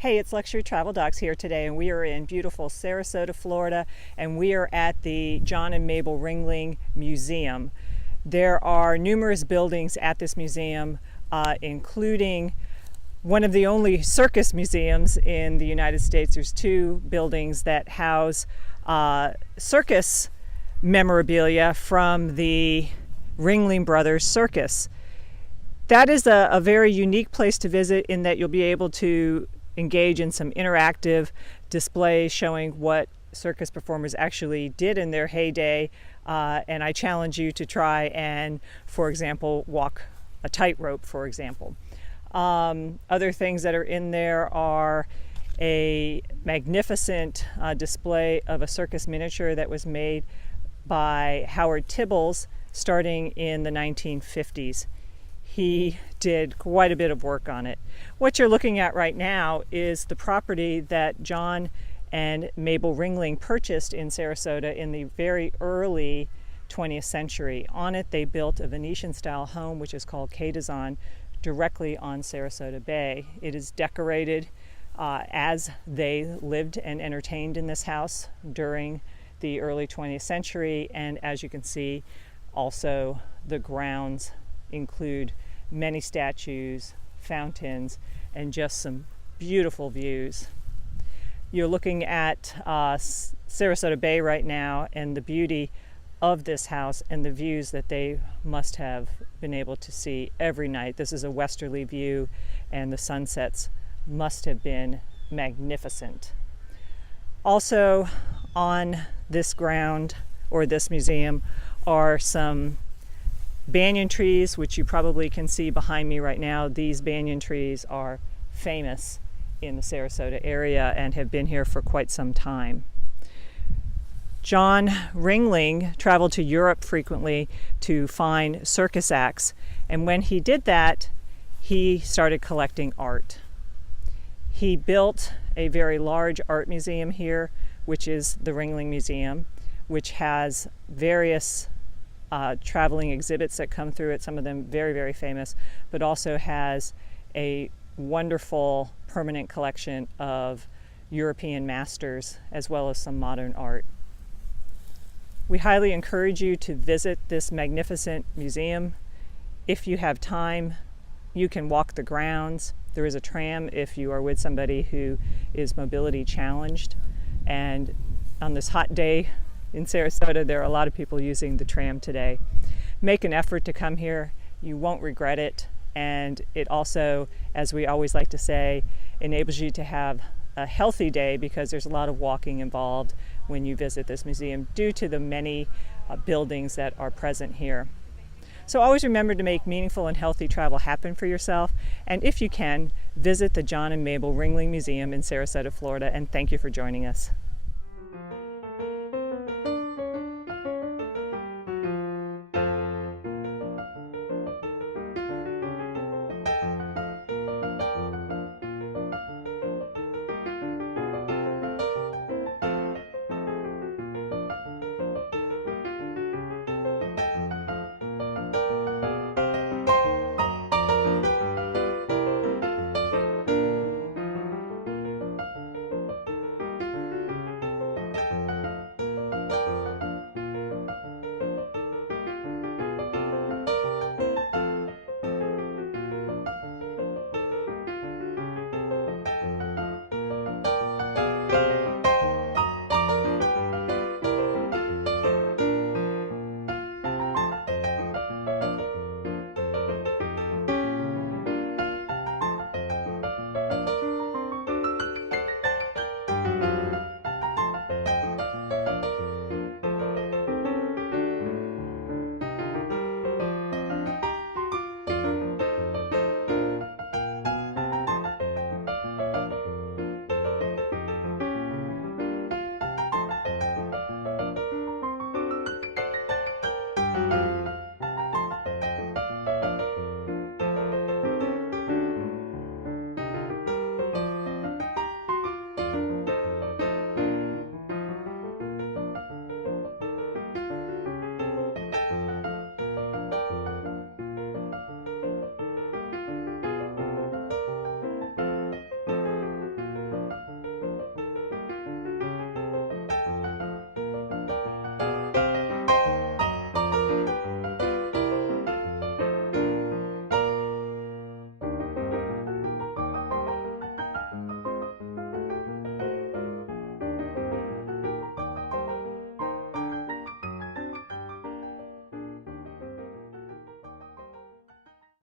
Hey, it's Luxury Travel Docs here today, and we are in beautiful Sarasota, Florida, and we are at the John and Mable Ringling Museum. There are numerous buildings at this museum, including one of the only circus museums in the United States. There's two buildings that house circus memorabilia from the Ringling Brothers Circus. That is a very unique place to visit in that you'll be able to engage in some interactive displays showing what circus performers actually did in their heyday, and I challenge you to try and, for example, walk a tightrope, for example. Other things that are in there are a magnificent display of a circus miniature that was made by Howard Tibbles starting in the 1950s. He did quite a bit of work on it. What you're looking at right now is the property that John and Mable Ringling purchased in Sarasota in the very early 20th century. On it, they built a Venetian style home, which is called Key directly on Sarasota Bay. It is decorated as they lived and entertained in this house during the early 20th century, and as you can see, also the grounds include many statues, fountains, and just some beautiful views. You're looking at Sarasota Bay right now and the beauty of this house and the views that they must have been able to see every night. This is a westerly view, and the sunsets must have been magnificent. Also on this ground or this museum are some banyan trees, which you probably can see behind me right now. These banyan trees are famous in the Sarasota area and have been here for quite some time. John Ringling traveled to Europe frequently to find circus acts, and when he did that, he started collecting art. He built a very large art museum here, which is the Ringling Museum, which has various traveling exhibits that come through it, some of them very, very famous, but also has a wonderful permanent collection of European masters as well as some modern art. We highly encourage you to visit this magnificent museum. If you have time, you can walk the grounds. There is a tram if you are with somebody who is mobility challenged, and on this hot day in Sarasota, there are a lot of people using the tram today. Make an effort to come here. You won't regret it. And it also, as we always like to say, enables you to have a healthy day because there's a lot of walking involved when you visit this museum due to the many buildings that are present here. So always remember to make meaningful and healthy travel happen for yourself. And if you can, visit the John and Mable Ringling Museum in Sarasota, Florida. And thank you for joining us.